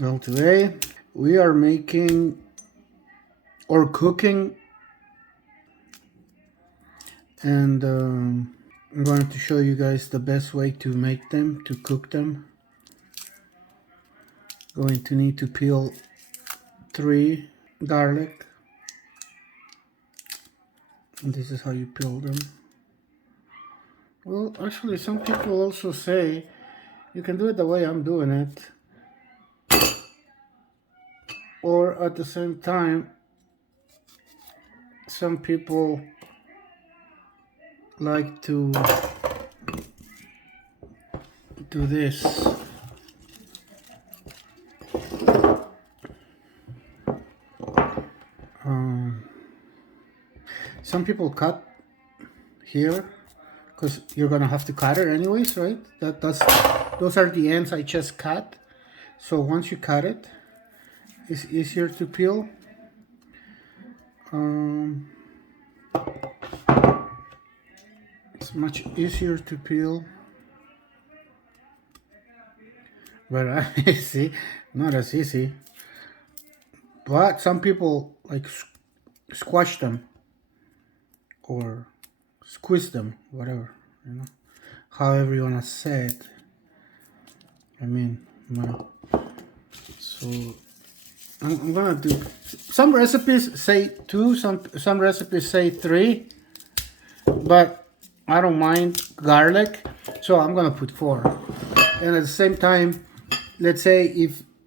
Well, today we are making or cooking, and I'm going to show you guys the best way to make them, to cook them. Going to need to peel 3 garlic, and this is how you peel them. Well, actually, some people also say you can do it the way I'm doing it, or at the same time, some people like to do this. Some people cut here because you're gonna have to cut it anyways, right? Those are the ends I just cut. So once you cut it, it's easier to peel. It's much easier to peel, but see, not as easy. But some people like squash them or squeeze them, whatever, however you wanna say it. I mean, so I'm gonna do some recipes say 2, some recipes say 3, but I don't mind garlic, so I'm gonna put 4. And at the same time, let's say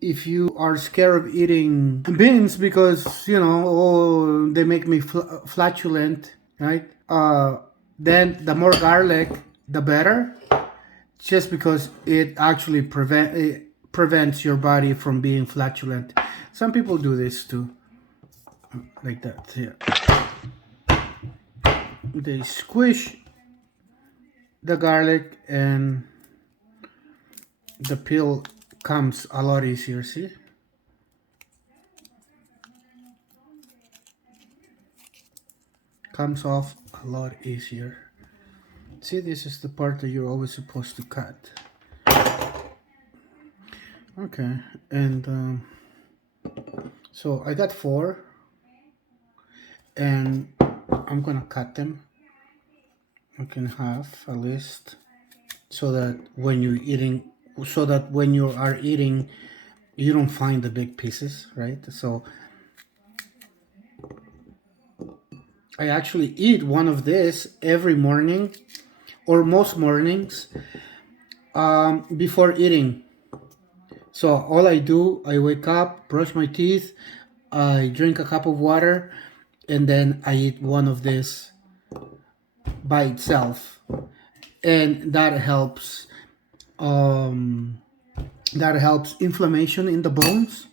if you are scared of eating beans because they make me flatulent, right? Then the more garlic, the better, just because it actually prevents your body from being flatulent. Some people do this too, like that. Yeah, they squish the garlic and the peel comes a lot easier. See, comes off a lot easier. See, this is the part that you're always supposed to cut. Okay, and so I got 4, and I'm gonna cut them like in half at least, so that when you are eating, you don't find the big pieces, right? So I actually eat one of this every morning, or most mornings, before eating. So all I do, I wake up, brush my teeth, I drink a cup of water, and then I eat one of this by itself, and that helps inflammation in the bones.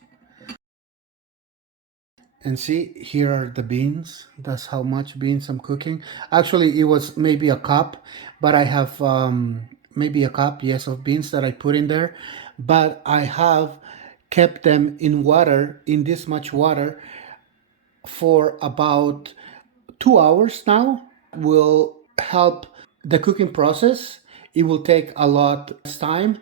And see, here are the beans. That's how much beans I'm cooking. Actually, it was maybe a cup, but I have maybe a cup, yes, of beans that I put in there. But I have kept them in water, in this much water, for about 2 hours now. Will help the cooking process. It will take a lot less time.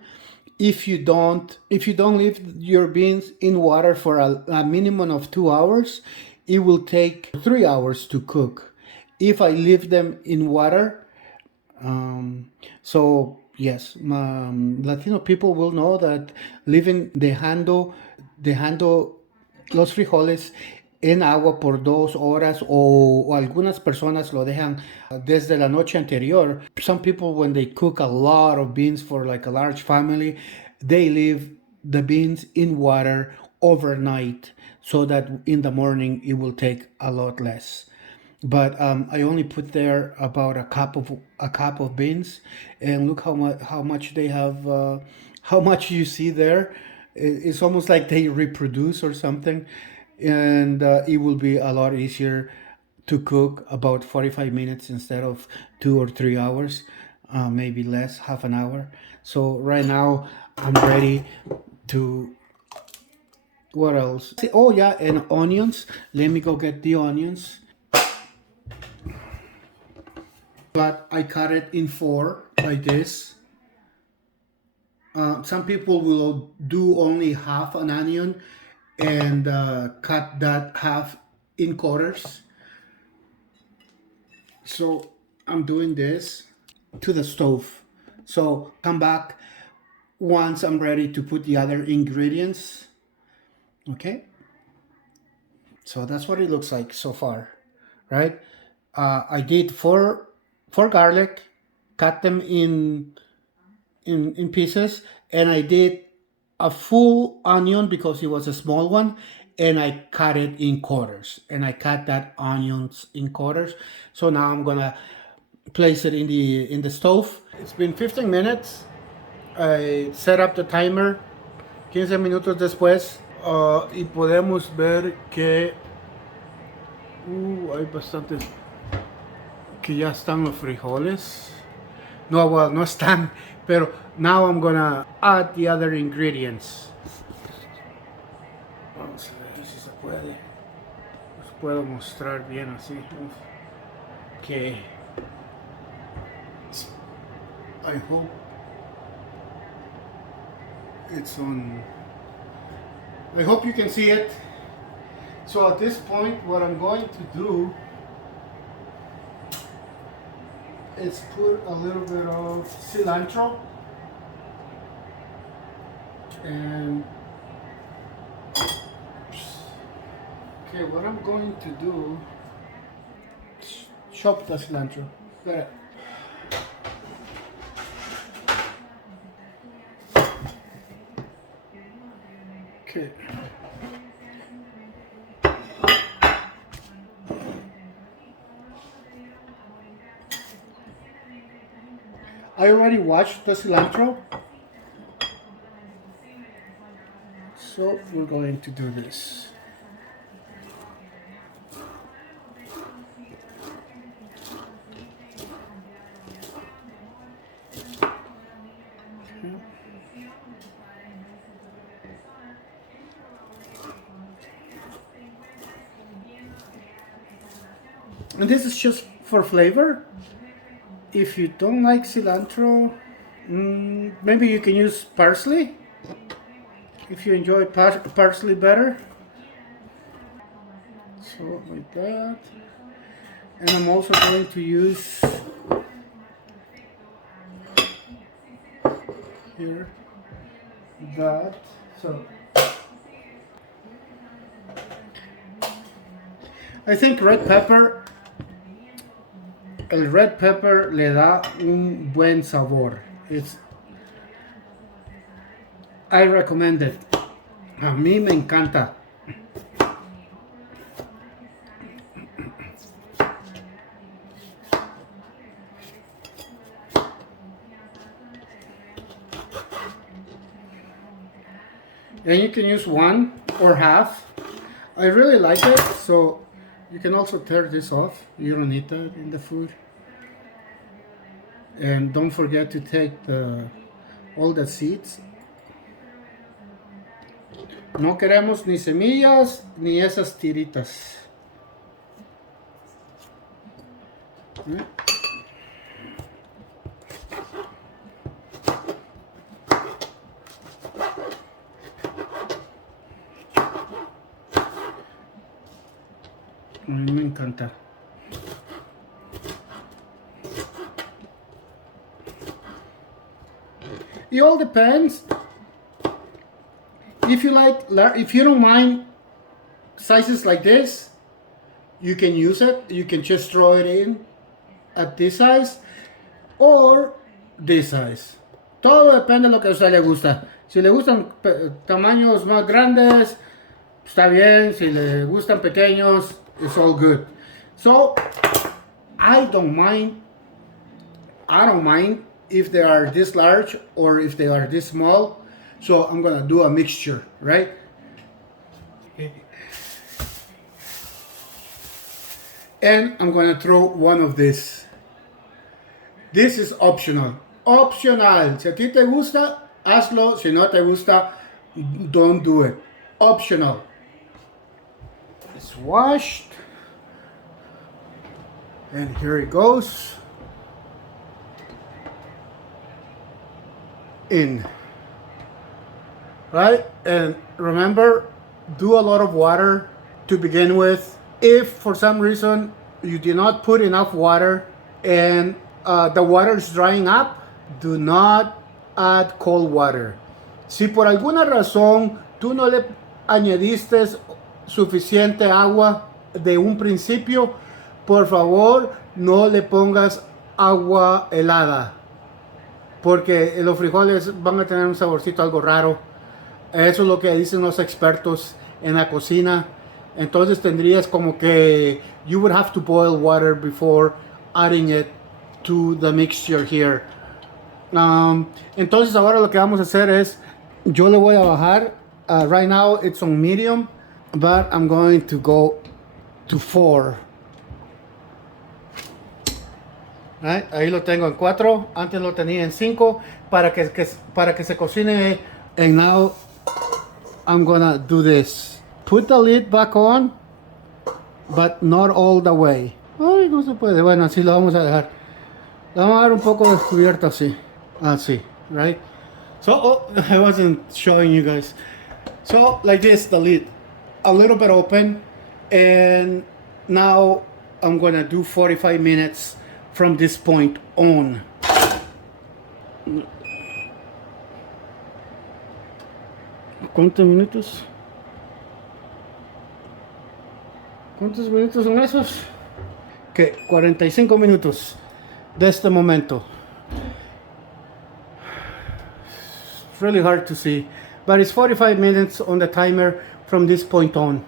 If you don't leave your beans in water for a minimum of 2 hours, it will take 3 hours to cook. If I leave them in water, so yes, Latino people will know that leaving dejando los frijoles en agua por 2 horas, o algunas personas lo dejan desde la noche anterior. Some people, when they cook a lot of beans for like a large family, they leave the beans in water overnight so that in the morning it will take a lot less. But I only put there about a cup of beans, and look how much they have. How much you see there? It's almost like they reproduce or something, and it will be a lot easier to cook, about 45 minutes instead of 2 or 3 hours, maybe less, half an hour. So right now I'm ready to. What else? Oh yeah, and onions. Let me go get the onions. But I cut it in 4 like this. Some people will do only half an onion and cut that half in quarters. So I'm doing this to the stove. So come back once I'm ready to put the other ingredients. Okay, so that's what it looks like so far, right? I did four garlic, cut them in pieces, and I did a full onion because it was a small one, and I cut it in quarters, and I cut that onions in quarters. So now I'm gonna place it in the stove. It's been 15 minutes. I set up the timer. 15 minutos después, y podemos ver que hay bastantes que ya están los frijoles. No, well, no están, pero now I'm gonna add the other ingredients. Vamos a ver si se puede. Los puedo mostrar bien así. Que I hope it's on. I hope you can see it. So at this point, what I'm going to do is put a little bit of cilantro and okay, what I'm going to do, chop the cilantro. There. Okay. I already washed the cilantro, so we're going to do this. And this is just for flavor. If you don't like cilantro, maybe you can use parsley. If you enjoy parsley better. So like that. And I'm also going to use here that. So I think el red pepper le da un buen sabor. I recommend it. A mí me encanta. And you can use one or half. I really like it, so you can also tear this off. You don't need that in the food. And don't forget to take all the seeds. No queremos ni semillas ni esas tiritas. A mí me encanta. It all depends. If you don't mind sizes like this, you can use it. You can just throw it in at this size or this size. Todo depende de lo que a usted le gusta. Si le gustan tamaños más grandes, está bien. Si le gustan pequeños, it's all good. So I don't mind if they are this large or if they are this small. So I'm gonna do a mixture, right? And I'm gonna throw one of this. This is optional. Optional. Si a ti te gusta, hazlo. Si no te gusta, don't do it. Optional. It's washed. And here it goes. In. right? And remember, do a lot of water to begin with. If for some reason you did not put enough water and the water is drying up, do not add cold water. Si por alguna razón tú no le añadiste suficiente agua de un principio, por favor no le pongas agua helada, porque los frijoles van a tener un saborcito algo raro. Eso es lo que dicen los expertos en la cocina. Entonces tendrías como que you would have to boil water before adding it to the mixture here. Entonces ahora lo que vamos a hacer es, yo le voy a bajar. Right now it's on medium, but I'm going to go to 4. Right? Ahí lo tengo en 4. Antes lo tenía en 5 para que se cocine. And now I'm gonna do this. Put the lid back on, but not all the way. Ay, no se puede. Bueno, así lo vamos a dejar. Lo vamos a dar un poco descubierto así. Así, right? So, I wasn't showing you guys. So, like this, the lid. A little bit open. And now I'm gonna do 45 minutes from this point on. ¿Cuántos minutos? ¿Cuántos minutos son esos? Que 45 minutos de este momento. It's really hard to see, but it's 45 minutes on the timer from this point on.